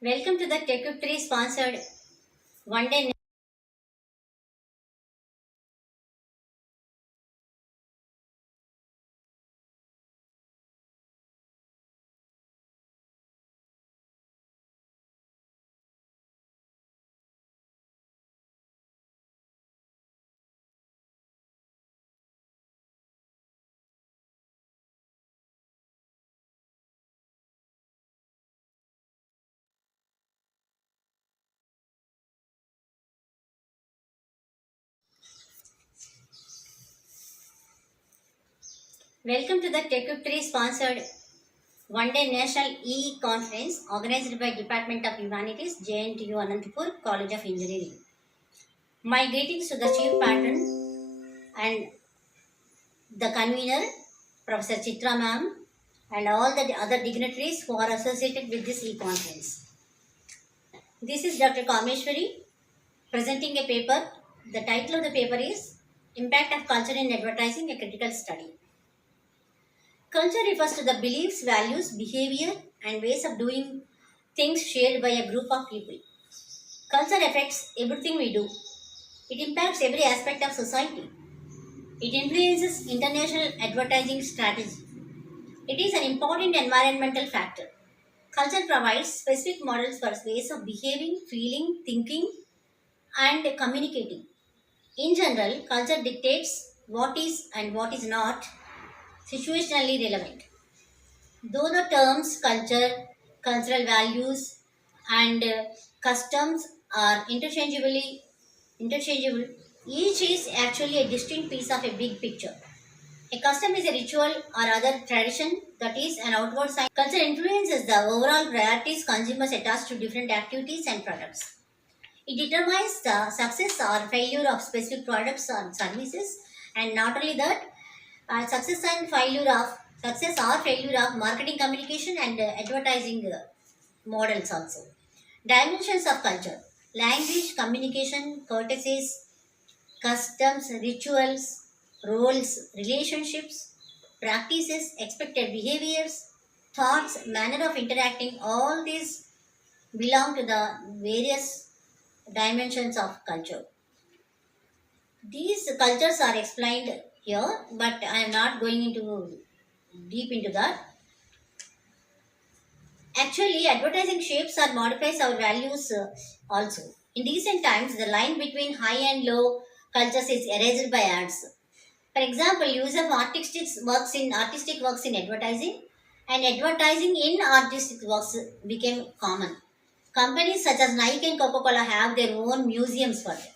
Welcome to the Tech 3 sponsored one day. Welcome to the Tech 3 sponsored one-day National E conference organized by Department of Humanities, JNTU Anantapur College of Engineering. My greetings to the chief patron and the convener, Professor Chitra ma'am, and all the other dignitaries who are associated with this e-conference. This is Dr. Kameshwari presenting a paper. The title of the paper is Impact of Culture in Advertising, a Critical Study. Culture refers to the beliefs, values, behavior, and ways of doing things shared by a group of people. Culture affects everything we do. It impacts every aspect of society. It influences international advertising strategy. It is an important environmental factor. Culture provides specific models for ways of behaving, feeling, thinking, and communicating. In general, culture dictates what is and what is not situationally relevant. Though the terms culture, cultural values, and customs are interchangeable, each is actually a distinct piece of a big picture. A custom is a ritual or other tradition that is an outward sign. Culture influences the overall priorities consumers attach to different activities and products. It determines the success or failure of specific products or services, and not only that, success or failure of marketing, communication, and advertising models also. Dimensions of culture: language, communication, courtesies, customs, rituals, roles, relationships, practices, expected behaviors, thoughts, manner of interacting. All these belong to the various dimensions of culture. These cultures are explained here, but I am not going into deep into that. Actually, advertising shapes or modifies our values also. In recent times, the line between high and low cultures is erased by ads. For example, use of artistic works in advertising and advertising in artistic works became common. Companies such as Nike and Coca-Cola have their own museums for them.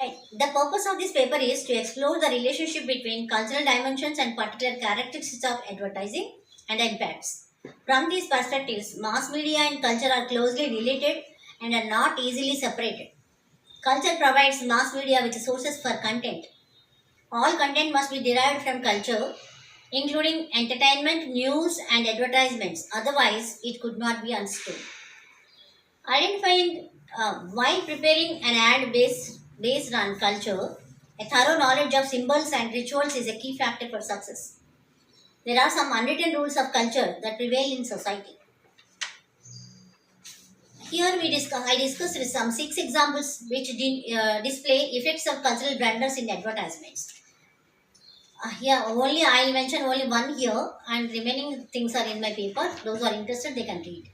Right. The purpose of this paper is to explore the relationship between cultural dimensions and particular characteristics of advertising and impacts. From these perspectives, mass media and culture are closely related and are not easily separated. Culture provides mass media with sources for content. All content must be derived from culture, including entertainment, news, and advertisements. Otherwise, it could not be understood. Identifying while preparing an ad based on culture, a thorough knowledge of symbols and rituals is a key factor for success. There are some unwritten rules of culture that prevail in society. Here I discussed some 6 examples which display effects of cultural blunders in advertisements. Here only I'll mention only one here, and remaining things are in my paper. Those who are interested, they can read.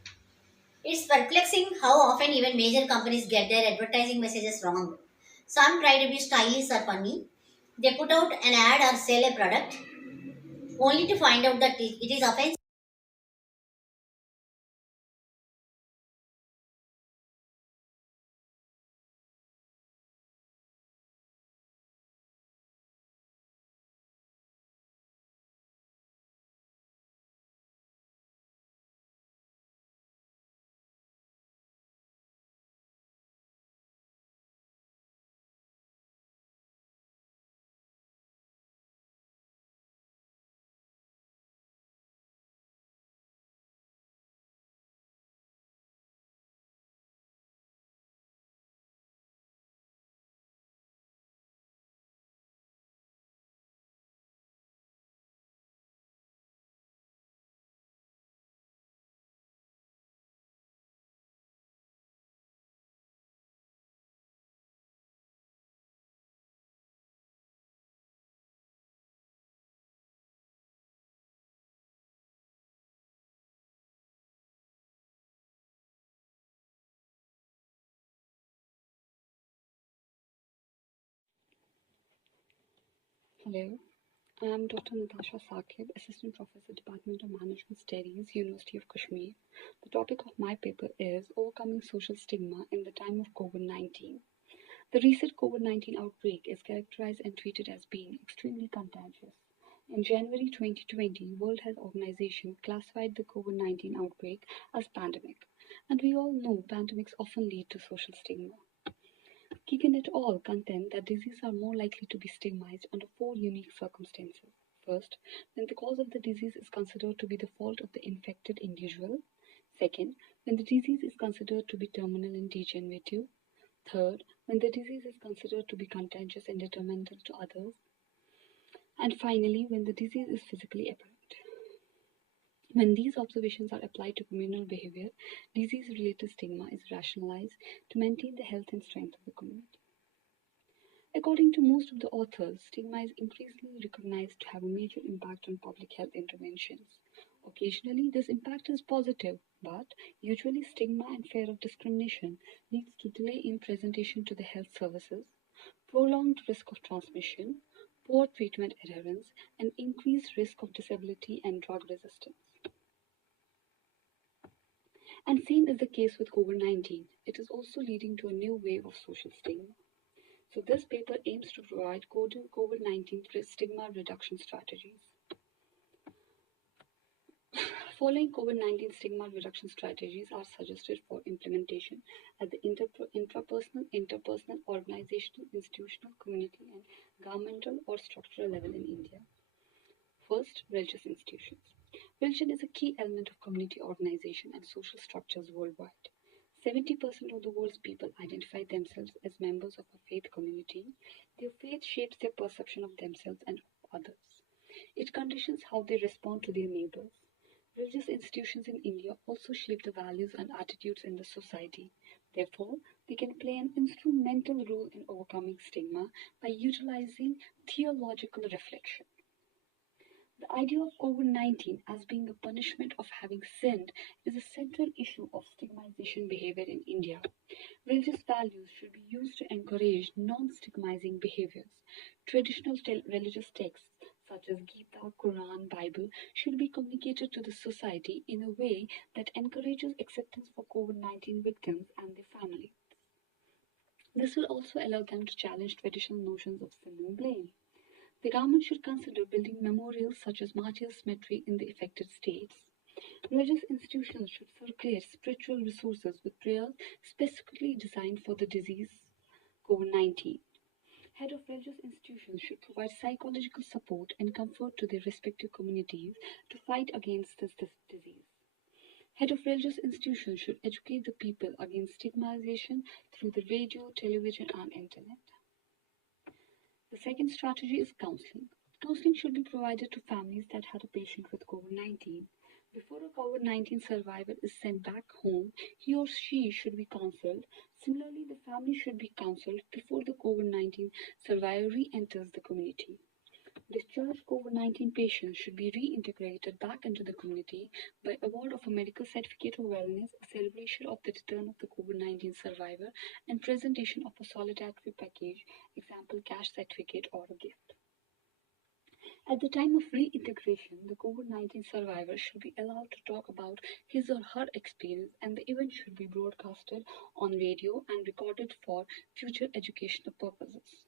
It's perplexing how often even major companies get their advertising messages wrong. Some try to be stylish or funny. They put out an ad or sell a product only to find out that it is offensive. Hello, I am Dr. Natasha Saqib, Assistant Professor, Department of Management Studies, University of Kashmir. The topic of my paper is Overcoming Social Stigma in the Time of COVID-19. The recent COVID-19 outbreak is characterized and treated as being extremely contagious. In January 2020, World Health Organization classified the COVID-19 outbreak as pandemic, and we all know pandemics often lead to social stigma. Keegan et al. Contend that diseases are more likely to be stigmatized under four unique circumstances. First, when the cause of the disease is considered to be the fault of the infected individual. Second, when the disease is considered to be terminal and degenerative. Third, when the disease is considered to be contagious and detrimental to others. And finally, when the disease is physically apparent. When these observations are applied to communal behavior, disease-related stigma is rationalized to maintain the health and strength of the community. According to most of the authors, stigma is increasingly recognized to have a major impact on public health interventions. Occasionally, this impact is positive, but usually stigma and fear of discrimination leads to delay in presentation to the health services, prolonged risk of transmission, poor treatment adherence, and increased risk of disability and drug resistance. And same is the case with COVID-19. It is also leading to a new wave of social stigma. So this paper aims to provide COVID-19 stigma reduction strategies. Following COVID-19 stigma reduction strategies are suggested for implementation at the intrapersonal, interpersonal, organizational, institutional, community, and governmental or structural level in India. First, religious institutions. Religion is a key element of community organization and social structures worldwide. 70% of the world's people identify themselves as members of a faith community. Their faith shapes their perception of themselves and others. It conditions how they respond to their neighbors. Religious institutions in India also shape the values and attitudes in the society. Therefore, they can play an instrumental role in overcoming stigma by utilizing theological reflection. The idea of COVID-19 as being a punishment of having sinned is a central issue of stigmatization behavior in India. Religious values should be used to encourage non-stigmatizing behaviors. Traditional religious texts such as Gita, Quran, Bible should be communicated to the society in a way that encourages acceptance for COVID-19 victims and their families. This will also allow them to challenge traditional notions of sin and blame. The government should consider building memorials such as Martyrs' Cemetery in the affected states. Religious institutions should circulate spiritual resources with prayers specifically designed for the disease COVID-19. Head of religious institutions should provide psychological support and comfort to their respective communities to fight against this disease. Head of religious institutions should educate the people against stigmatization through the radio, television, and internet. The second strategy is counseling. Counseling should be provided to families that had a patient with COVID-19. Before a COVID-19 survivor is sent back home, he or she should be counseled. Similarly, the family should be counseled before the COVID-19 survivor re-enters the community. Discharged COVID-19 patients should be reintegrated back into the community by award of a medical certificate of wellness, a celebration of the return of the COVID-19 survivor, and presentation of a solidarity package, example cash certificate or a gift. At the time of reintegration, the COVID-19 survivor should be allowed to talk about his or her experience, and the event should be broadcasted on radio and recorded for future educational purposes.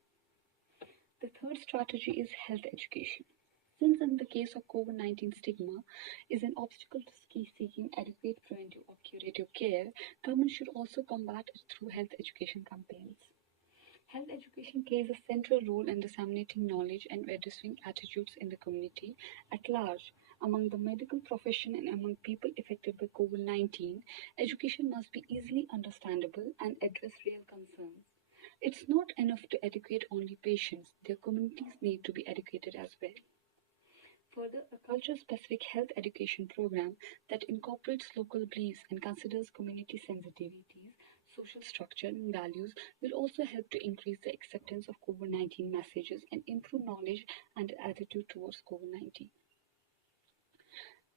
The third strategy is health education. Since in the case of COVID-19 stigma is an obstacle to seeking adequate preventive or curative care, government should also combat it through health education campaigns. Health education plays a central role in disseminating knowledge and addressing attitudes in the community at large. Among the medical profession and among people affected by COVID-19, education must be easily understandable and address real concerns. It's not enough to educate only patients, their communities need to be educated as well. Further, a culture-specific health education program that incorporates local beliefs and considers community sensitivities, social structure, and values will also help to increase the acceptance of COVID-19 messages and improve knowledge and attitude towards COVID-19.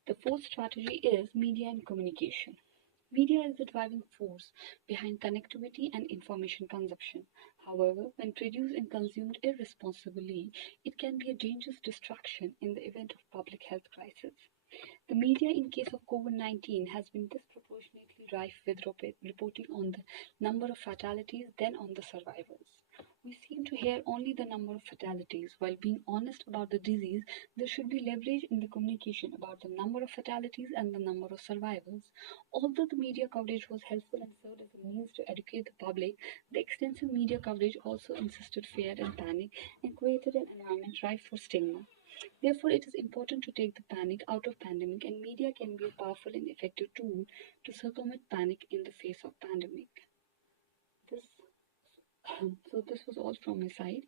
The fourth strategy is media and communication. Media is the driving force behind connectivity and information consumption. However, when produced and consumed irresponsibly, it can be a dangerous distraction in the event of public health crisis. The media in case of COVID-19 has been disproportionately rife with reporting on the number of fatalities than on the survivors. We seem to hear only the number of fatalities. While being honest about the disease, there should be leverage in the communication about the number of fatalities and the number of survivors. Although the media coverage was helpful and served as a means to educate the public, the extensive media coverage also insisted fear and panic and created an environment rife for stigma. Therefore, it is important to take the panic out of pandemic, and media can be a powerful and effective tool to circumvent panic in the face of pandemic. This, so this was all from my side.